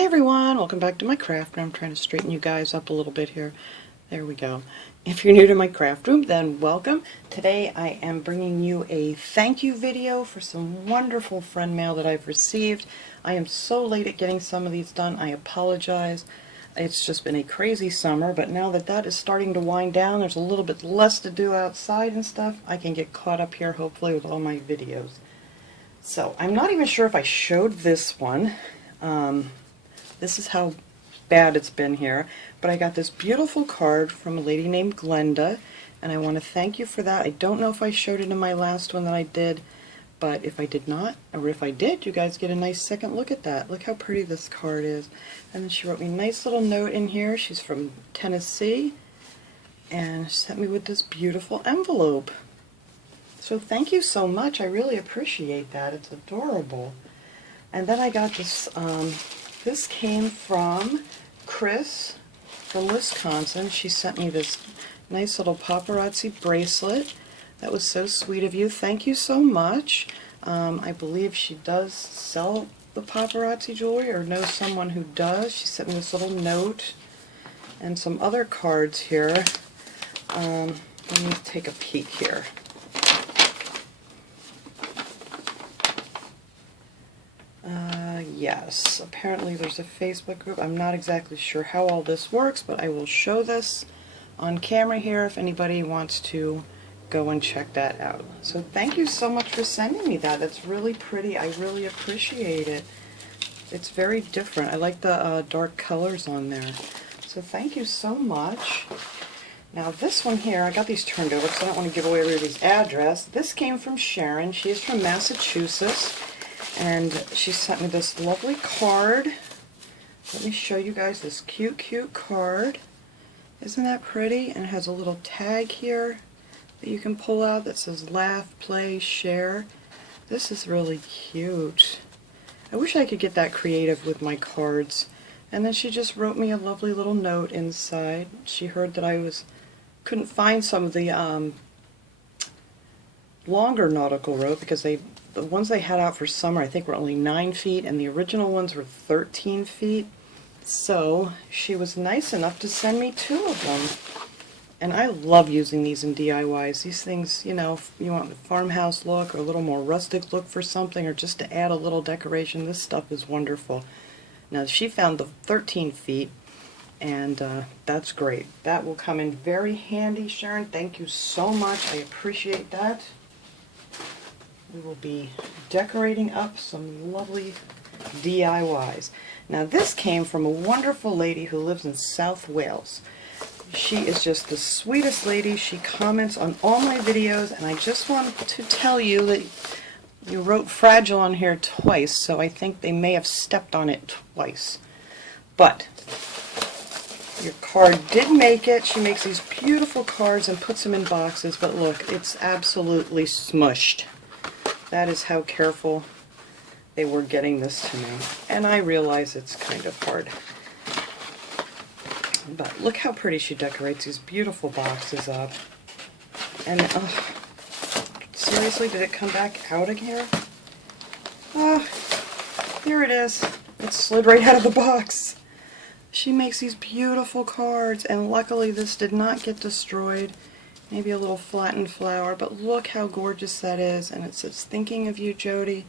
Hi everyone, welcome back to my craft room. I'm trying to straighten you guys up a little bit here. There we go. If you're new to my craft room, then welcome. Today I am bringing you a thank you video for some wonderful friend mail that I've received. I am so late at getting some of these done. I apologize. It's just been a crazy summer, but now that that is starting to wind down, there's a little bit less to do outside and stuff. I can get caught up here hopefully with all my videos. So I'm not even sure if I showed this one. This is how bad it's been here, but I got this beautiful card from a lady named Glenda, and I want to thank you for that. I don't know if I showed it in my last one that I did, but if I did not, or if I did, you guys get a nice second look at that. Look how pretty this card is. And then she wrote me a nice little note in here. She's from Tennessee, and sent me with this beautiful envelope. So thank you so much. I really appreciate that. It's adorable. And then I got this, this came from Chris from Wisconsin. She sent me this nice little paparazzi bracelet. That was so sweet of you. Thank you so much. I believe she does sell the paparazzi jewelry, or knows someone who does. She sent me this little note and some other cards here. Let me take a peek here. Yes, apparently there's a Facebook group. I'm not exactly sure how all this works, but I will show this on camera here if anybody wants to go and check that out. So thank you so much for sending me that. That's really pretty. I really appreciate it. It's very different. I like the dark colors on there. So thank you so much. Now this one here, I got these turned over because I don't want to give away everybody's address. This came from Sharon. She is from Massachusetts. And she sent me this lovely card. Let me show you guys this cute, cute card. Isn't that pretty? And it has a little tag here that you can pull out that says laugh, play, share. This is really cute. I wish I could get that creative with my cards. And then she just wrote me a lovely little note inside. She heard that I couldn't find some of the longer nautical rope because the ones they had out for summer I think were only 9 feet and the original ones were 13 feet. So she was nice enough to send me 2 of them. And I love using these in DIYs. These things, you know, if you want a farmhouse look or a little more rustic look for something or just to add a little decoration, this stuff is wonderful. Now she found the 13 feet and that's great. That will come in very handy, Sharon. Thank you so much. I appreciate that. We will be decorating up some lovely DIYs. Now this came from a wonderful lady who lives in South Wales. She is just the sweetest lady. She comments on all my videos, and I just want to tell you that you wrote fragile on here twice, so I think they may have stepped on it twice. But your card did make it. She makes these beautiful cards and puts them in boxes, but look, it's absolutely smushed. That is how careful they were getting this to me. And I realize it's kind of hard. But look how pretty she decorates these beautiful boxes up. And seriously, did it come back out of here? Oh, here it is. It slid right out of the box. She makes these beautiful cards, and luckily this did not get destroyed. Maybe a little flattened flower, but look how gorgeous that is. And it says, thinking of you, Jody.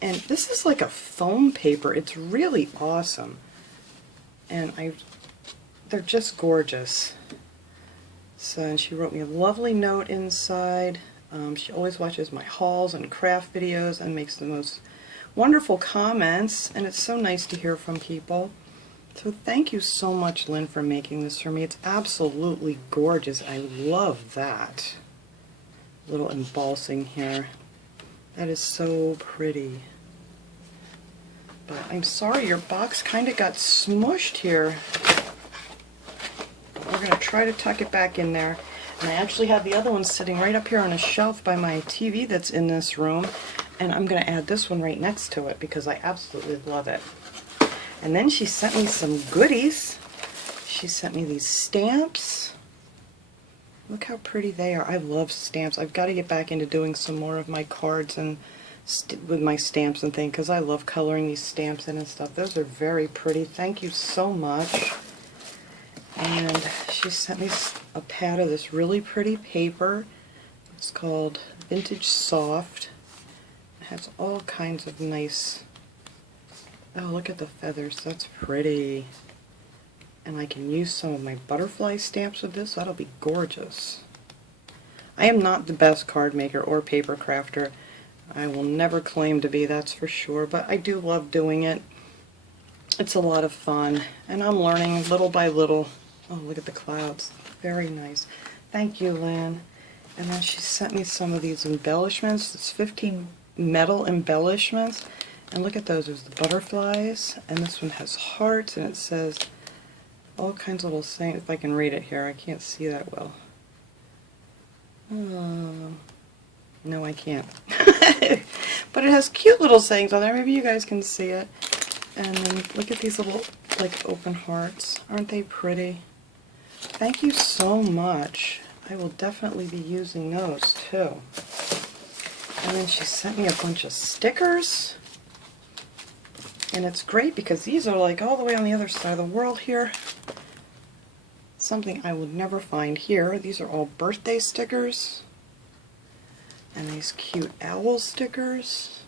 And this is like a foam paper. It's really awesome. And they're just gorgeous. So, and she wrote me a lovely note inside. She always watches my hauls and craft videos and makes the most wonderful comments. And it's so nice to hear from people. So thank you so much, Lynn, for making this for me. It's absolutely gorgeous. I love that. Little embossing here. That is so pretty. But I'm sorry, your box kind of got smushed here. We're going to try to tuck it back in there. And I actually have the other one sitting right up here on a shelf by my TV that's in this room. And I'm going to add this one right next to it because I absolutely love it. And then she sent me some goodies. She sent me these stamps. Look how pretty they are. I love stamps. I've got to get back into doing some more of my cards and with my stamps and things, because I love coloring these stamps in and stuff. Those are very pretty. Thank you so much. And she sent me a pad of this really pretty paper. It's called Vintage Soft. It has all kinds of nice... Oh, look at the feathers. That's pretty. And I can use some of my butterfly stamps with this. That'll be gorgeous. I am not the best card maker or paper crafter. I will never claim to be, that's for sure, but I do love doing it. It's a lot of fun, and I'm learning little by little. Oh, look at the clouds. Very nice. Thank you, Lynn. And then she sent me some of these embellishments. It's 15 metal embellishments. And look at those. There's the butterflies, and this one has hearts, and it says all kinds of little things. If I can read it here, I can't see that well. No, I can't. But it has cute little sayings on there. Maybe you guys can see it. And then look at these little, like, open hearts. Aren't they pretty? Thank you so much. I will definitely be using those, too. And then she sent me a bunch of stickers. And it's great because these are, like, all the way on the other side of the world here. Something I would never find here. These are all birthday stickers. And these cute owl stickers.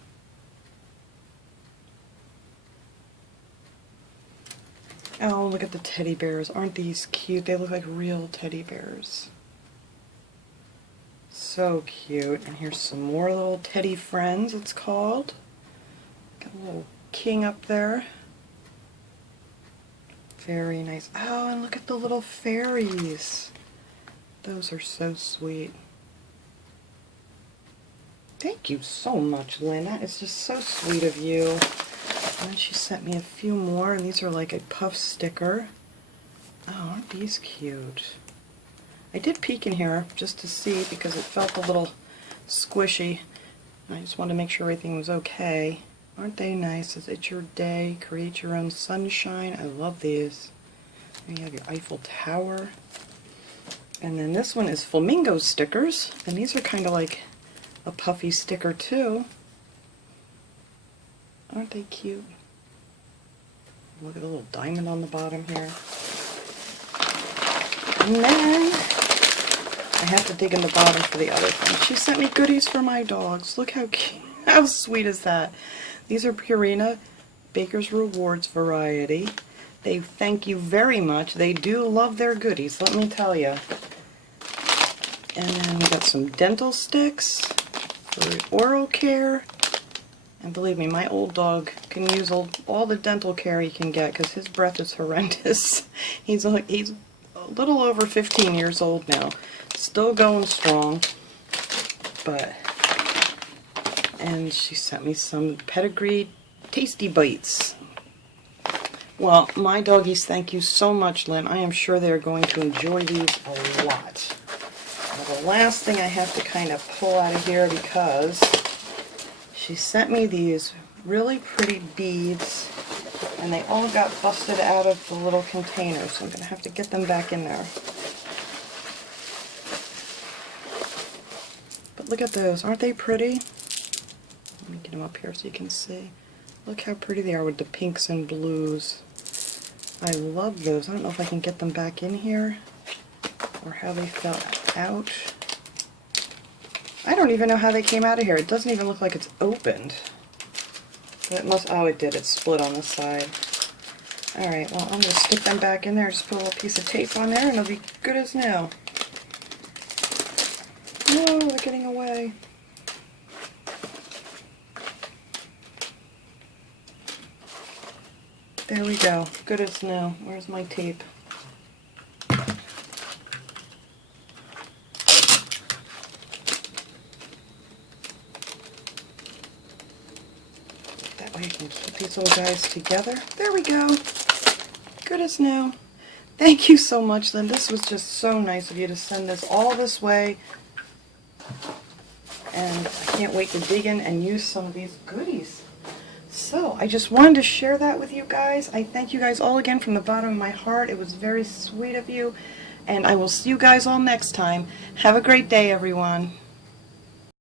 Oh, look at the teddy bears. Aren't these cute? They look like real teddy bears. So cute. And here's some more little teddy friends, it's called. Got a little king up there. Very nice. Oh, and look at the little fairies. Those are so sweet. Thank you so much, Lynn. That is just so sweet of you. And then she sent me a few more, and these are like a puff sticker. Oh, aren't these cute? I did peek in here just to see because it felt a little squishy. I just wanted to make sure everything was okay. Aren't they nice? It's your day. Create your own sunshine. I love these. And you have your Eiffel Tower. And then this one is flamingo stickers, and these are kind of like a puffy sticker too. Aren't they cute? Look at the little diamond on the bottom here. And then I have to dig in the bottom for the other thing. She sent me goodies for my dogs. Look how cute. How sweet is that? These are Purina Baker's Rewards variety. They thank you very much. They do love their goodies, let me tell you. And then we got some dental sticks for oral care. And believe me, my old dog can use all the dental care he can get because his breath is horrendous. He's a little over 15 years old now. Still going strong. And she sent me some pedigree tasty bites. Well, my doggies, thank you so much, Lynn. I am sure they're going to enjoy these a lot. Now, the last thing I have to kind of pull out of here because she sent me these really pretty beads, and they all got busted out of the little container, so I'm going to have to get them back in there. But look at those. Aren't they pretty? Let me get them up here so you can see. Look how pretty they are with the pinks and blues. I love those. I don't know if I can get them back in here or how they fell out. I don't even know how they came out of here. It doesn't even look like it's opened. But it must, oh it did, it's split on the side. Alright, well I'm going to stick them back in there, just put a little piece of tape on there and it'll be good as new. Oh, they're getting away. There we go, good as new. Where's my tape? That way I can keep these little guys together. There we go. Good as new. Thank you so much, Lynn. This was just so nice of you to send this all this way. And I can't wait to dig in and use some of these goodies. So, I just wanted to share that with you guys. I thank you guys all again from the bottom of my heart. It was very sweet of you. And I will see you guys all next time. Have a great day, everyone.